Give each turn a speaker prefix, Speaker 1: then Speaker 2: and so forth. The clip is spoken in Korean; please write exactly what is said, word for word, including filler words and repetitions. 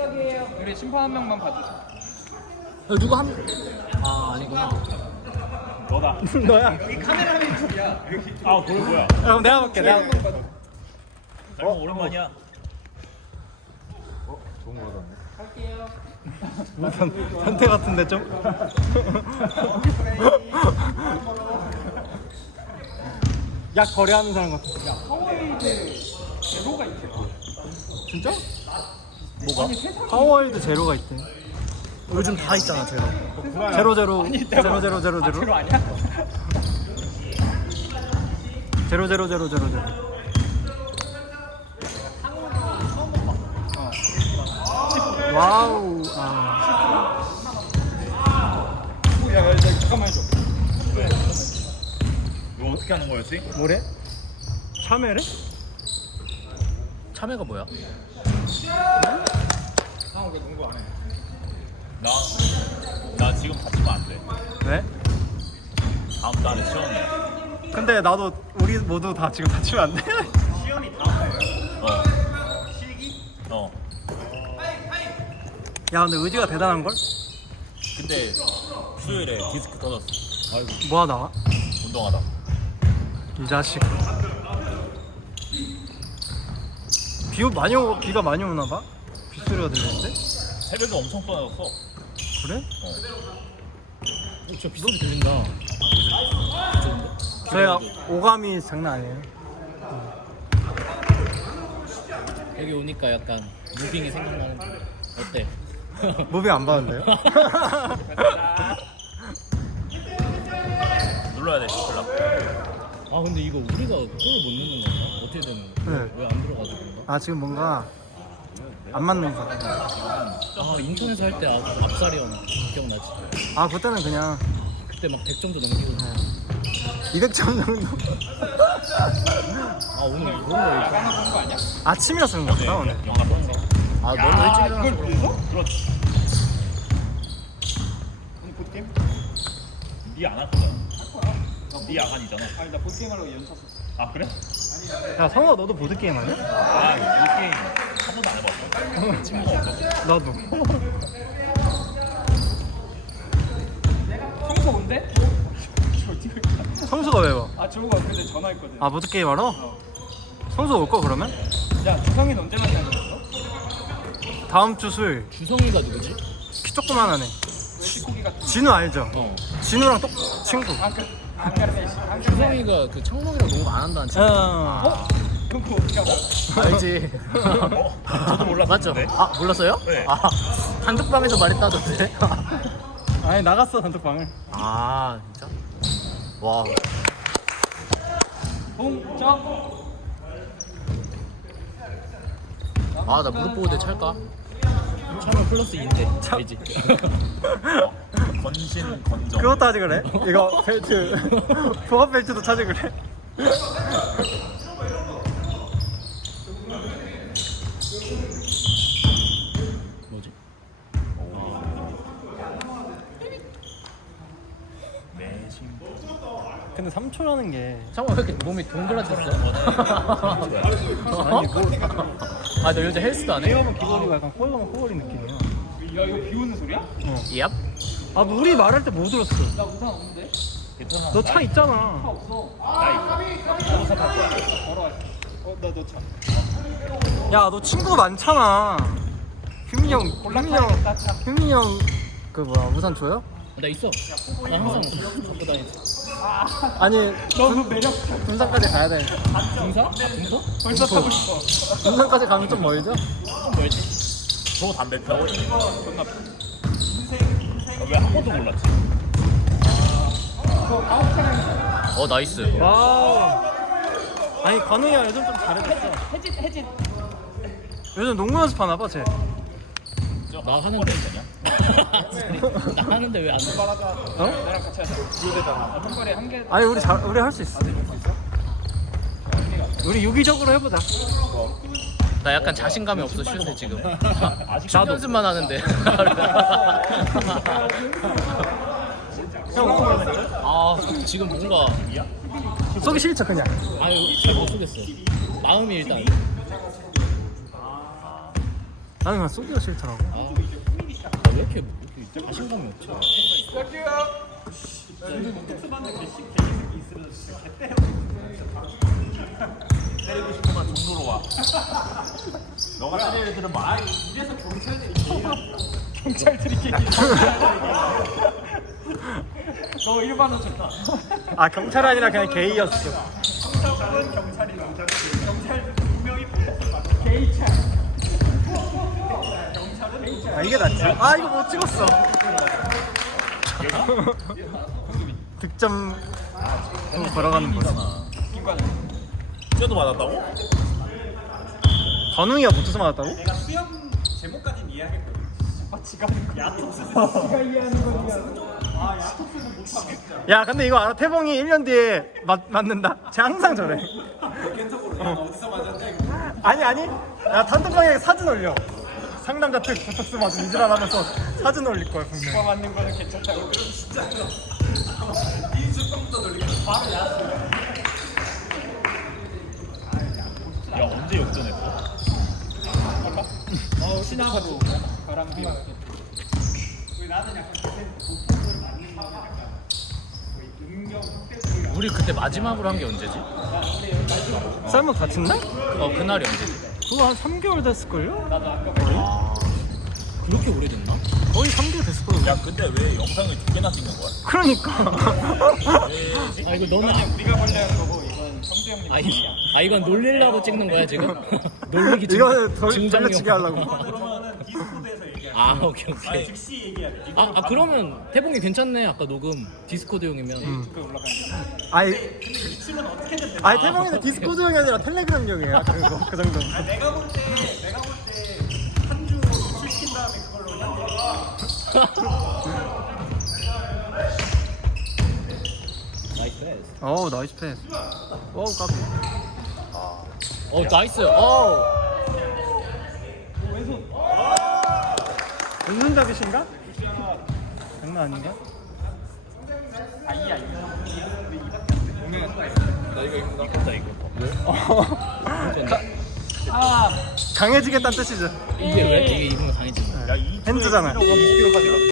Speaker 1: 우리 심판 한 명만 봐주세요.
Speaker 2: 어, 누구 한? 아 아니구나.
Speaker 3: 너다.
Speaker 2: 너야.
Speaker 1: 여기 카메라맨 쪽이야.
Speaker 3: 아, 그걸 뭐야?
Speaker 2: 형 내가 볼게. 내가.
Speaker 3: 어, 오랜만이야.
Speaker 1: 할게요.
Speaker 2: 변태 같은데 좀. 약 거래하는 사람 같아.
Speaker 1: 야, 하와이드 제로가 있대.
Speaker 2: 진짜?
Speaker 3: 뭐가?
Speaker 2: 하와이드 제로가 있대. 요즘 다 있잖아 제로. 제로 제로 제로 제로 제로
Speaker 1: 아,
Speaker 2: 제로
Speaker 1: 제로 아니야?
Speaker 2: 제로 제로 제로 제로 제로. 와우. 아.
Speaker 1: 야, 야, 야, 잠깐만 해줘.
Speaker 3: 왜? 이거 어떻게 하는 거였지?
Speaker 2: 뭐래? 참외래?
Speaker 4: 참외가 뭐야?
Speaker 1: 상호 왜 농구 안 해?
Speaker 3: 나, 나 지금 다치면 안 돼.
Speaker 2: 왜?
Speaker 3: 다음 달에 시험이야.
Speaker 2: 근데 나도 우리 모두 다 지금 다치면 안 돼?
Speaker 3: 시험이 다음 달이야? 어. 실기? 어.
Speaker 2: 야 근데 의지가 대단한 걸?
Speaker 3: 근데 수요일에 디스크 터졌어. 아이고.
Speaker 2: 뭐 하다가?
Speaker 3: 운동하다.
Speaker 2: 이 자식. 비 많이 오, 비가 많이 오나 봐? 빗소리가 들리는데?
Speaker 3: 새벽에 엄청 쏟아졌어.
Speaker 2: 그래?
Speaker 3: 어.
Speaker 4: 저 비소리 들린다.
Speaker 2: 저희가 오감이 장난 아니에요.
Speaker 4: 여기 오니까 약간 무빙이 생각나는데 어때?
Speaker 2: 무빙 안 받는데요?
Speaker 3: 눌러야 돼, 클럽.
Speaker 4: 아 근데 이거 우리가 골을 못 넣는 건가? 어떻게 되는 거야?
Speaker 2: 네.
Speaker 4: 왜 안 들어가지고 그런가?
Speaker 2: 아 지금 뭔가 안 맞는 거.
Speaker 4: 아 인터넷 할 때 아, 앞살이 형 기억나지?
Speaker 2: 아 그때는 그냥
Speaker 4: 그때 막 백 점도 넘기고
Speaker 2: 이백 점 정도.
Speaker 4: 아 오늘 이런 거 이렇게
Speaker 1: 하는 거 아니야?
Speaker 2: 아침이라서 그런가 보다 오늘.
Speaker 3: 영화 봤어.
Speaker 4: 아 너무 일찍 일어나서
Speaker 1: 이걸
Speaker 4: 그런가?
Speaker 1: 보고?
Speaker 3: 그렇지.
Speaker 1: 오늘 보드게임?
Speaker 3: 니안 할 거야. 니 야간이잖아.
Speaker 1: 아니, 나 보드게임 하려고 연 쳤어.
Speaker 3: 아, 그래?
Speaker 2: 야 성우야 너도 보드 게임 하냐?
Speaker 3: 아, 이 게임 한 번도 안 해봤어. 친구가 없어.
Speaker 2: 나도.
Speaker 1: 청소 온대? 저 어디 갈까?
Speaker 2: 성수가 왜 와?
Speaker 1: 아, 저거 근데 전화했거든.
Speaker 2: 아 보드 게임 하러?
Speaker 1: 어.
Speaker 2: 성수 올 거 그러면?
Speaker 1: 야, 주성이는 언제 만나셨어?
Speaker 2: 다음 주 수요일.
Speaker 4: 주성이가 누구지?
Speaker 2: 키 조그만하네.
Speaker 1: 시고기 같은.
Speaker 2: 진우 알죠?
Speaker 4: 어
Speaker 2: 진우랑 똑 친구.
Speaker 1: 안그 안가르네. 안가르네.
Speaker 4: 주성이가 그 창동이랑 너무 안 한다는 친구
Speaker 2: 어.
Speaker 1: 그럼 그거 어떻게 알아?
Speaker 4: 알지?
Speaker 3: 어? 저도 몰랐었는데.
Speaker 4: 맞죠? 아 몰랐어요?
Speaker 3: 네.
Speaker 4: 아 단톡방에서 말했다던데
Speaker 2: 아니 나갔어 단톡방을.
Speaker 4: 아 진짜? 와
Speaker 1: 동점.
Speaker 4: 아 나 무릎 보호대 찰까? 차면 플러스 이인데
Speaker 2: 참.
Speaker 4: 알지?
Speaker 3: 건신, 건정.
Speaker 2: 그것도 하지 그래? 이거 벨트 부업 벨트도 찾지 그래?
Speaker 4: 뭐지?
Speaker 3: 내심.
Speaker 2: 근데 삼 초라는 게
Speaker 4: 잠깐만 왜 이렇게 몸이 동그라졌어?
Speaker 2: 아니 뭐
Speaker 4: 아 너 요즘 헬스도 안 해?
Speaker 2: 뛰어면 귀걸이가 약간 꼬리 가면 꼬리 느낌이야.
Speaker 1: 야, 이거 비 오는 소리야?
Speaker 4: 얍?
Speaker 2: 아 뭐 우리 말할 때 못 들었어.
Speaker 1: 나 우산 없는데?
Speaker 3: 괜찮아.
Speaker 2: 너 차
Speaker 1: 차
Speaker 2: 있잖아.
Speaker 1: 없어.
Speaker 3: 나이. 어디서 탈 거야?
Speaker 1: 걸어와. 어, 나 너 차.
Speaker 2: 야 너 친구 많잖아. 휴민이 형, 휴민이 형,
Speaker 1: 올라타야겠다, 차.
Speaker 2: 휴민이 형 그 뭐야 우산 줘요?
Speaker 4: 나 있어 나 항상 갖고 다니지
Speaker 2: 아니
Speaker 1: 너무 매력.
Speaker 2: 군산까지 가야 돼.
Speaker 4: 등산? 아 등산?
Speaker 1: 벌써 타고 싶어.
Speaker 2: 군산까지 가면 좀 멀죠?
Speaker 4: 좀 멀지?
Speaker 3: 저 담배 피워?
Speaker 1: 존나.
Speaker 3: 왜 한 번도 몰랐지?
Speaker 1: 그거 아홉 차례.
Speaker 4: 어 나이스
Speaker 2: 와우. 아니 관우이야 요즘 좀 잘해졌어.
Speaker 1: 해진 해진.
Speaker 2: 요즘 농구 연습하나 봐 쟤.
Speaker 4: 나 하는데
Speaker 3: 되냐?
Speaker 4: 나 하는데 왜 안 해?
Speaker 1: 말하자.
Speaker 2: 어?
Speaker 1: 나랑 같이 하자. 이거대다. 한 발에 한 개.
Speaker 2: 아니 우리 잘 우리 할 수 있어. 우리 유기적으로 해보자.
Speaker 4: 나 약간 자신감이 없어 슛에 지금
Speaker 3: 아직
Speaker 4: 슛 연습만 하는데 아 지금 뭔가
Speaker 2: 쏘기 싫죠 그냥.
Speaker 4: 아유 잘못 쓰겠어 마음이 일단
Speaker 2: 나는 그냥 쏘기가 싫더라고.
Speaker 4: 아, 아, 왜 이렇게, 왜 이렇게 자신감이 없지?
Speaker 3: 때리고 싶으면 종로로 와. 너가 때릴 애들은 막
Speaker 1: 이래서 경찰들이 경찰들이 너 일반은 좋다.
Speaker 2: 아 경찰 아니라 그냥 게이였어.
Speaker 1: 경찰은 경찰이 남자. 경찰 분명히 게이차. 경찰은 게이차.
Speaker 2: 아 이게 낫지. 아 이거 못 찍었어. 득점 걸어가는 모습.
Speaker 3: 쟤도 맞았다고?
Speaker 2: 건웅이가 붙어서 맞았다고?
Speaker 1: 내가 수영 제목까지는 이해하겠거든. 아 지가 야톡스 지가 이해하는 거니까. 아 야톡스는 못하고 진짜.
Speaker 2: 야 근데 이거 알아? 태봉이 일 년 뒤에 맞, 맞는다? 쟤 항상 저래.
Speaker 1: 개인적으로 야 너 어디서 맞았냐 이거.
Speaker 2: 아니 아니 야 단톡방에 사진 올려. 상남자 특 보톡스 맞은 이지랄 하면서 사진 올릴 거야 분명.
Speaker 1: 누가 맞는 거는 괜찮다고. 그럼 진짜 이주평도 놀리고 바로 야스.
Speaker 3: 야 언제 역전했어?
Speaker 1: 어 신하고 바람비. 우리 나는 약간 보폭을 맞는 거 약간 능력 확대적이야.
Speaker 4: 우리 그때 마지막으로 한 게 언제지?
Speaker 2: 쌀먹 다친다?
Speaker 4: 어, 그날이 언제지?
Speaker 2: 그거 한 삼 개월 됐을걸요?
Speaker 1: 나도 아까 거의
Speaker 4: 아, 그렇게 오래됐나?
Speaker 2: 거의 삼 개월 됐을걸요?
Speaker 3: 야 근데 왜 영상을 두 개나 찍는 거야?
Speaker 2: 그러니까
Speaker 4: 아, 이거 너무.
Speaker 1: 이거는 우리가 원래 한 거고 이건 성재 형님.
Speaker 4: 아, 이, 아 이건 놀리려고 찍는 거야 지금? 놀리기 중.
Speaker 2: 이거는 돌-
Speaker 4: 증장용.
Speaker 2: 돌려치기 하려고.
Speaker 1: 그러면은 디스코드에서 얘기해.
Speaker 4: 아, 오케이 오케이.
Speaker 1: 아니 즉시 얘기해야 돼.
Speaker 4: 아, 아 그러면 태봉이 괜찮네. 아까 녹음 디스코드용이면.
Speaker 1: 그 올라가는 거.
Speaker 2: 아이
Speaker 1: 근데 이치는 어떻게든 돼.
Speaker 2: 아니 태봉이는 디스코드용이 아니라 텔레그램용이야 그거 그 정도.
Speaker 1: 아, 내가 볼 때 내가 볼 때 한 주 이틀 시킨 다음에 그걸로 현재.
Speaker 4: 나이스 패스.
Speaker 2: 어우 나이스 패스. 어우 까비.
Speaker 4: 어 나이스. 어.
Speaker 1: 왼손.
Speaker 2: 은둔잡이신가? 장난 아닌가?
Speaker 1: 아이야 이거.
Speaker 3: 나 이거 입는다.
Speaker 4: 이거.
Speaker 1: 아
Speaker 2: 강해지겠다는 뜻이죠.
Speaker 4: 이게 왜 이게 입으면 강해지?
Speaker 3: 야이
Speaker 2: 핸드잖아.
Speaker 3: 가 육 킬로까지 가.